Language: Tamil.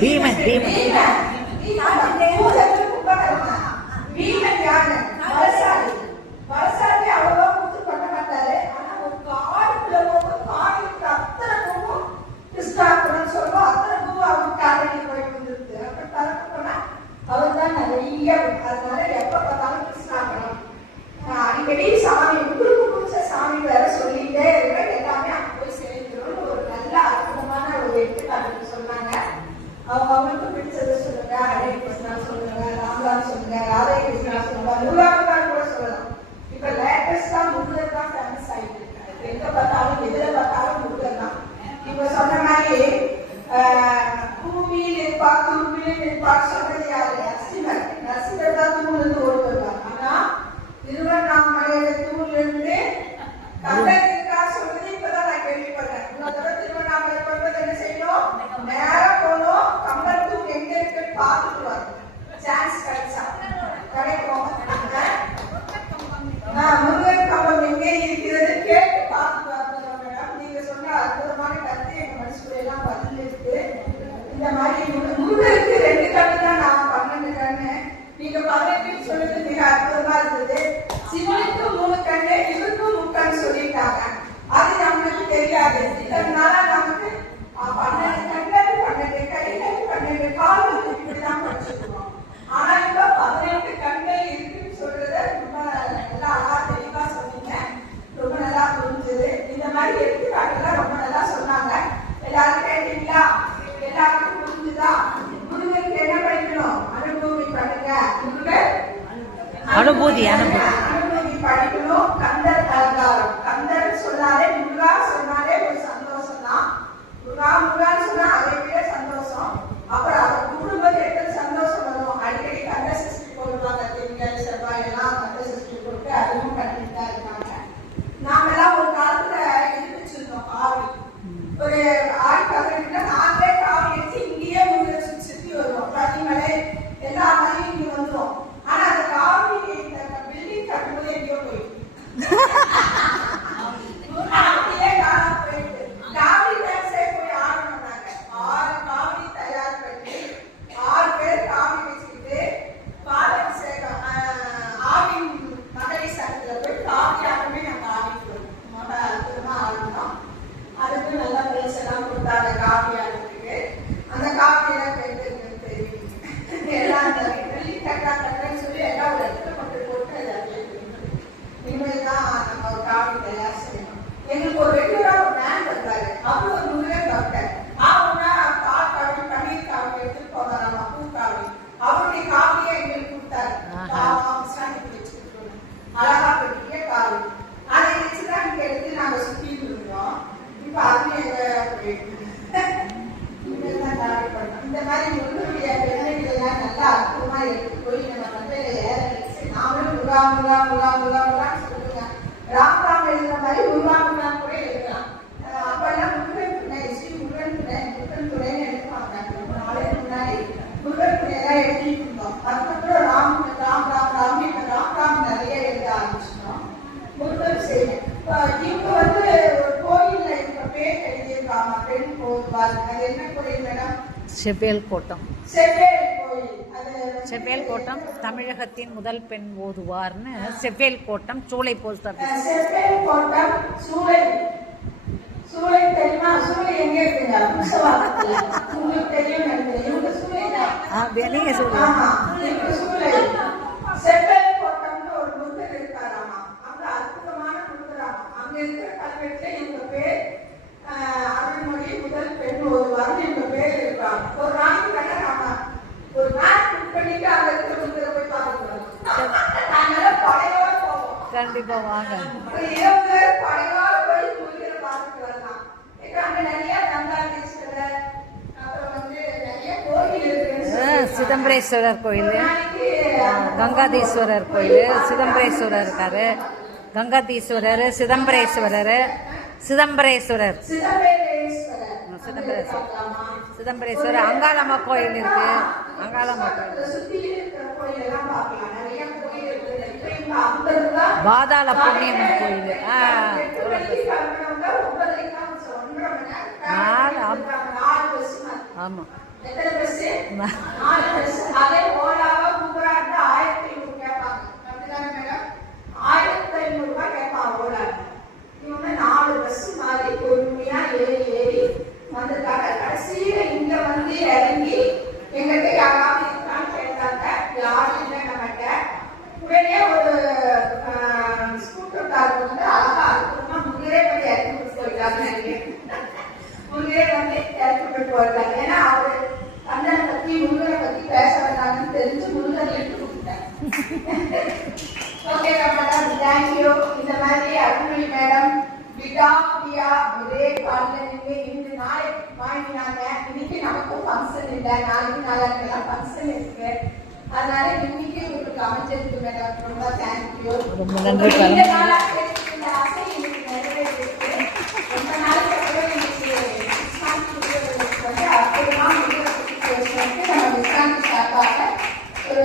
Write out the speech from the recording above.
பீமன் பீமன் யாரு? பலசாலி. பலசாலி அவ்வளவா கூத்து பண்ண மாட்டாரு. ஆனா ஒரு காடுக்குள்ள போகும்போது காடுக்கு அத்தனை பூவும் கிருஷ்ணாபுரம் சொல்லுவோம். அத்தனை பூவும் அவங்க காலையில் போய் வந்துருக்கு. அப்ப பறக்க போனா அவர் தான் நிறைய. அதனால எப்ப பார்த்தாலும் கிருஷ்ணாபுரம். அடிக்கடி சாமி உங்களுக்கு பிடிச்ச சாமி வேற சொல்லிட்டே இருக்க எல்லாமே அங்க போய் சேர்ந்துடும். ஒரு நல்ல அற்புதமான ஒரு எடுத்துக்காட்டு சொன்னாங்க. அவங்களுக்கு பிடிச்சதை சொல்லுங்க. ஹரே கிருஷ்ணா சொல்லுங்க, ராமராம் சொல்லுங்க, ராதே கிருஷ்ணா சொல்லுங்க, முருகானந்தான் கூட சொல்லலாம். இப்ப லேட்டஸ்டா முருகர் தான் ஃபேமஸ் ஆயிட்டு இருக்காங்க. எங்க பார்த்தாலும் எதுல பார்த்தாலும் முருகர் தான். இப்ப சொன்ன மாதிரி பூமியில் இருப்பார், துருவியில் இருப்பார் சொல்றது யாரு? நரசிம்மர். நரசிம்மர் தான் தூள் இருந்து ஓடி வருவார். ஆனா திருவண்ணாமலையில தூள் இருந்து கந்தர் இருக்கா சொல்றது இப்பதான் நான் கேள்விப்படுறேன். இன்னொரு தடவை திருவண்ணாமலை போறது என்ன செய்யணும்? நேரம் போனோம். கம்பர் தூள் எங்க இருக்குன்னு பார்த்துட்டு வரணும். சான்ஸ் கிடைச்சா கிடைக்கும். முருகன் கம்பம் எங்கே இருக்கிறது கேட்டு பார்த்துட்டு வரணும் மேடம். நீங்க சொன்ன அற்புதமான கருத்து எங்க மனசுக்குள்ள எல்லாம் பதில் இருக்கு. இந்த மாதிரி முருகருக்கு 2 கண்ணு தான் நான் 12 கண்ணு. நீங்க 18 சொல்றது மிக அற்புதமா இருந்தது. சிவனுக்கு 3 கண்ணு, இவருக்கும் 3 கண்ணு சொல்லிட்டாங்க. அது நம்மளுக்கு தெரியாது. இதனால நமக்கு 12 கண்கள், 12 கைகள், 12 கால்கள் இப்படிதான் படிச்சிருக்கோம். ஆனா இப்ப 18 கண்கள் இருக்குன்னு சொல்றத ரொம்ப நல்லா அழகா தெளிவா சொன்னீங்க. ரொம்ப நல்லா புரிஞ்சது. இந்த மாதிரி எடுத்துக்காட்டுலாம் ரொம்ப நல்லா சொன்னாங்க. எல்லாரும் கேட்டீங்களா? எல்லாருக்கும் புரிஞ்சுதா? முருகனுக்கு என்ன படிக்கணும்? அனுபூதி பண்ணுங்க. முருகன் அனுபூதி படிக்கணும். கந்தர் அலங்காரம். கந்தர் சொன்னாலே முருகா சொன்னாலே ஒரு சந்தோஷம் தான். முருகான்னு சொன்னா அதை விட சந்தோஷம். அப்புறம் அதை குடும்பம் எத்தனை சந்தோஷம் வரும். அடிக்கடி கந்த சஷ்டி போடுவாங்க. திங்கள் செவ்வாய் எல்லாம் கந்த சஷ்டி போட்டு அதுவும் கட்டிட்டு தான் இருக்காங்க. நாம எல்லாம் ஒரு காலத்துல இருந்துச்சிருந்தோம் காவி. ஒரு 6-18 நாங்களே காவி எடுத்து இங்கேயே முருகரை சுத்தி வருவோம். பனிமலை எல்லா மலையும் இங்க வந்துடும். ஆனா அந்த காவி பில்டிங் கட்டும்போது எங்கேயோ போயிட்டு அப்படியே காணாம போயிட்டு காவி டான்ஸே போய் ஆடணும்னாங்க. 6 காவி தயார் பண்ணி 6 பேர் காவி வச்சுக்கிட்டு பாலபிஷேகம் ஆவின் மகளிர் சங்கத்துல போய் காவி ஆடமே நாங்க ஆடிட்டு ரொம்ப அற்புதமா ஆடணும். அதுக்கு நல்ல பிரைஸ் எல்லாம் கொடுத்தாங்க காவி ஆடுறதுக்கு. அந்த காவி எல்லாம் தெரியும் எல்லாம் கட்டுறேன்னு சொல்லி எல்லாம் ஒரு இடத்துல போட்டு இனிமேல் தான் நம்ம ஒரு காவி தயார் செய்யணும். எங்களுக்கு ஒரு ரெகுலரா ஒரு மேன் வந்தாரு. அவரு ஒரு முருகன் டாக்டர். அவருனா பால் காவி, பன்னீர் காவி எடுத்துட்டு போவாராமா, பூ காவி. அவருடைய காவியை எங்களுக்கு கொடுத்தாரு. வச்சுக்கிட்டு அழகா பெரிய காவி. அதை வச்சுதான் இங்க எடுத்து நாங்க சுத்திட்டு இருந்தோம். இப்ப அது எங்க இந்த மாதிரி முருகனுடைய பெருமைகள் எல்லாம் நல்லா அற்புதமா எடுத்து போய் நம்ம மண்டையில ஏற வச்சு நாமளும் முருகான்னு சொல்லுங்க. ராமராம் எழுதுற மாதிரி முருகான் கூட எழுதலாம். அப்பெல்லாம் முருகன் துணை, ஸ்ரீ முருகன் துணைன்னு எடுப்பாங்க. ரொம்ப நாளைக்கு முன்னாடி முருகன் துணை எல்லாம் எழுதிட்டு இருந்தோம். அதுக்கப்புறம் ராம் நிறைய எழுத ஆரம்பிச்சிட்டோம். முருகன் செய்யணும். இவங்க ஒரு கோயில்ல இப்ப பேர் எழுதியிருக்காங்க. பெண் போதுவார். அது என்ன கோயில் மேடம்? செவ்வேல் கோட்டம். செவ்வேல் கோட்டம் தமிழகத்தின் முதல் பெண் ஓதுவார்னு செவ்வேல் கோட்டம் சூளை போஸ்ட் ஆபீஸ். செவ்வேல் கோட்டம் சூளை தெரியுமா? சூளை எங்க இருக்குங்க? புதுசவாக்கத்துல. உங்களுக்கு தெரியும் நினைக்கிறேன். இவங்க சூளை வெளியே சூளை. செவ்வேல் கோட்டம்னு ஒரு முருகர் இருக்காராமா. அங்க அற்புதமான முருகராமா. அங்க இருக்கிற கல்வெட்டுல இவங்க பேர் அருள்மொழி முதல் பெண் ஓதுவார்னு இவங்க பேர் இருக்காங்க. ஒரு நாளைக்கு வேணா நாம ஒரு மேப் புக் பண்ணிட்டு அங்க இருக்கிற முருகரை போய் பார்த்துக்கலாம். நாங்க படையோட போவோம். கண்டிப்பா வாங்க. ஒரு 20 பேர் படையோட போய் முருகரை பார்த்துட்டு வரலாம். அங்க நிறைய கங்காதீஸ்வரர், அப்புறம் நிறைய கோயில் இருக்கு. சிதம்பரேஸ்வரர் கோயில், கங்காதீஸ்வரர் கோயில், சிதம்பரேஸ்வரர் இருக்காரு. கங்காதீஸ்வரர், சிதம்பரேஸ்வரர், அங்காளம்மா கோயில் இருக்கு. அங்காளம்மா கோயில், பாதாள புண்ணியம்மன் கோயில். ஆமா எத்தனை பஸ்? 4 பஸ். அதே ஓலாவா ஊபரா இருந்தா 1500 கேட்பாங்க. அப்படிதானே மேடம்? 1500 ரூபாய் கேட்பாங்க ஓலா. இவங்க 4 பஸ் மாதிரி பொறுமையா ஏறி வந்திருக்காங்க. கடைசியில இங்க வந்து இறங்கி எங்கிட்ட யாராவது இருக்கான்னு கேட்டாங்க. யாரும் இல்லை நம்மகிட்ட. உடனே ஒரு ஸ்கூட்டர் கார் வந்து அழகா அற்புதமா முன்னரே வந்து இறக்கி விட்டு போயிட்டாங்க. முன்னரே வந்து இறக்கி விட்டு போயிட்டாங்க. ஏன்னா அவரு கண்ணனை பத்தி முருகரை பத்தி பேச வேண்டாங்கன்னு தெரிஞ்சு முருகர் எடுத்து கொடுத்துட்டேன். Okay madam, thank you. இந்த மாதிரி அருள்மொழி மேடம் விடாப்பியா ஒரே காலில் நின்று இன்று நாளைக்கு வாங்கினாங்க. இன்னைக்கு நமக்கும் ஃபங்க்ஷன் இல்லை, நாளைக்கு நாளைக்கெல்லாம் ஃபங்க்ஷன் இருக்கு. அதனால இன்னைக்கு உங்களுக்கு அமைஞ்சிருக்கு மேடம். ரொம்ப தேங்க்யூ. ரொம்ப நன்றி. இந்த நாளாக இந்த ஆசை இன்னைக்கு நிறைவேறிருக்கு. ரொம்ப நாளைக்கு அப்புறம் இன்னைக்கு வந்து அற்புதமா முருகரை பத்தி பேசுறதுக்கு நம்ம விக்ராந்தி சார்பாக ஒரு